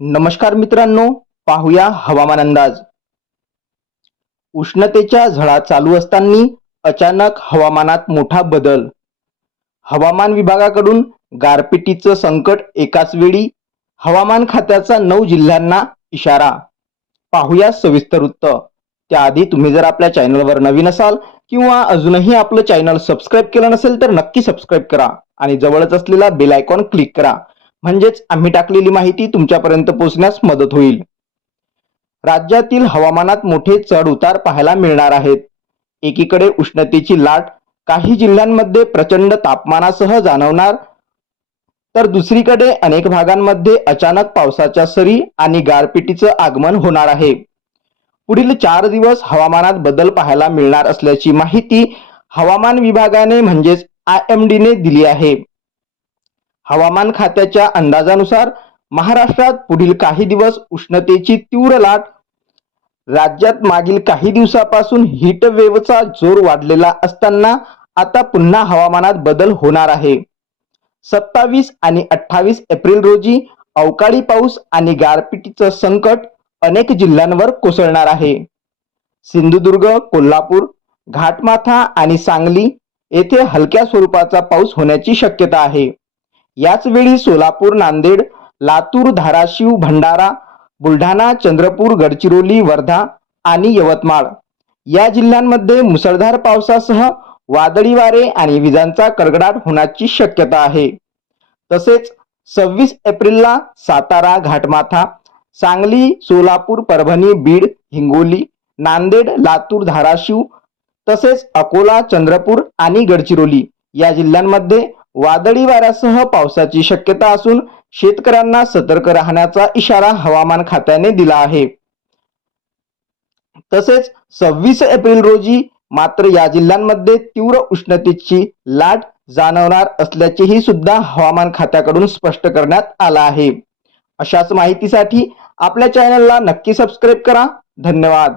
नमस्कार मित्रांनो पाहूया हवामान अंदाज. उष्णतेच्या झळा चालू असताना अचानक हवामानात मोठा बदल. हवामान विभागाकडून गारपिटीचं संकट एकाच वेळी हवामान खात्याचा नऊ जिल्ह्यांना इशारा. पाहूया सविस्तर वृत्त. त्याआधी तुम्ही जर आपल्या चॅनलवर नवीन असाल किंवा अजूनही आपलं चॅनल सबस्क्राईब केलं नसेल तर नक्की सबस्क्राईब करा आणि जवळच असलेला बेल आयकॉन क्लिक करा. म्हणजेच आम्ही टाकलेली माहिती तुमच्यापर्यंत पोहोचण्यास मदत होईल. राज्यातील हवामानात मोठे चढ उतार पाहायला मिळणार आहेत. एकीकडे उष्णतेची लाट काही जिल्ह्यांमध्ये प्रचंड तापमानासह जाणवणार तर दुसरीकडे अनेक भागांमध्ये अचानक पावसाच्या सरी आणि गारपिटीचं आगमन होणार आहे. पुढील चार दिवस हवामानात बदल पाहायला मिळणार असल्याची माहिती हवामान विभागाने म्हणजेच आय एम डीने दिली आहे. हवामान खात्याच्या अंदाजानुसार महाराष्ट्रात पुढील काही दिवस उष्णतेची तीव्र लाट राज्यात मागील काही दिवसापासून हीट वेव्हचा जोर वाढलेला असताना आता पुन्हा हवामानात बदल होणार आहे. सत्तावीस आणि अठ्ठावीस एप्रिल रोजी अवकाळी पाऊस आणि गारपिटीचं संकट अनेक जिल्ह्यांवर कोसळणार आहे. सिंधुदुर्ग कोल्हापूर घाटमाथा आणि सांगली येथे हलक्या स्वरूपाचा पाऊस होण्याची शक्यता आहे. याच वेळी सोलापूर नांदेड लातूर धाराशिव भंडारा बुलढाणा चंद्रपूर गडचिरोली वर्धा आणि यवतमाळ. या जिल्ह्यांमध्ये मुसळधार पावसासह वादळी वारे आणि विजांचा कडकडाट होण्याची शक्यता आहे. तसेच सव्वीस एप्रिलला सातारा घाटमाथा सांगली सोलापूर परभणी बीड हिंगोली नांदेड लातूर धाराशिव तसेच अकोला चंद्रपूर आणि गडचिरोली या जिल्ह्यांमध्ये वादळी वाऱ्यासह पावसाची शक्यता असून शेतकऱ्यांना सतर्क राहण्याचा इशारा हवामान खात्याने दिला आहे. तसेच सव्वीस एप्रिल रोजी मात्र या जिल्ह्यांमध्ये तीव्र उष्णतेची लाट जाणवणार असल्याचेही सुद्धा हवामान खात्याकडून स्पष्ट करण्यात आलं आहे. अशाच माहितीसाठी आपल्या चॅनलला नक्की सबस्क्राईब करा. धन्यवाद.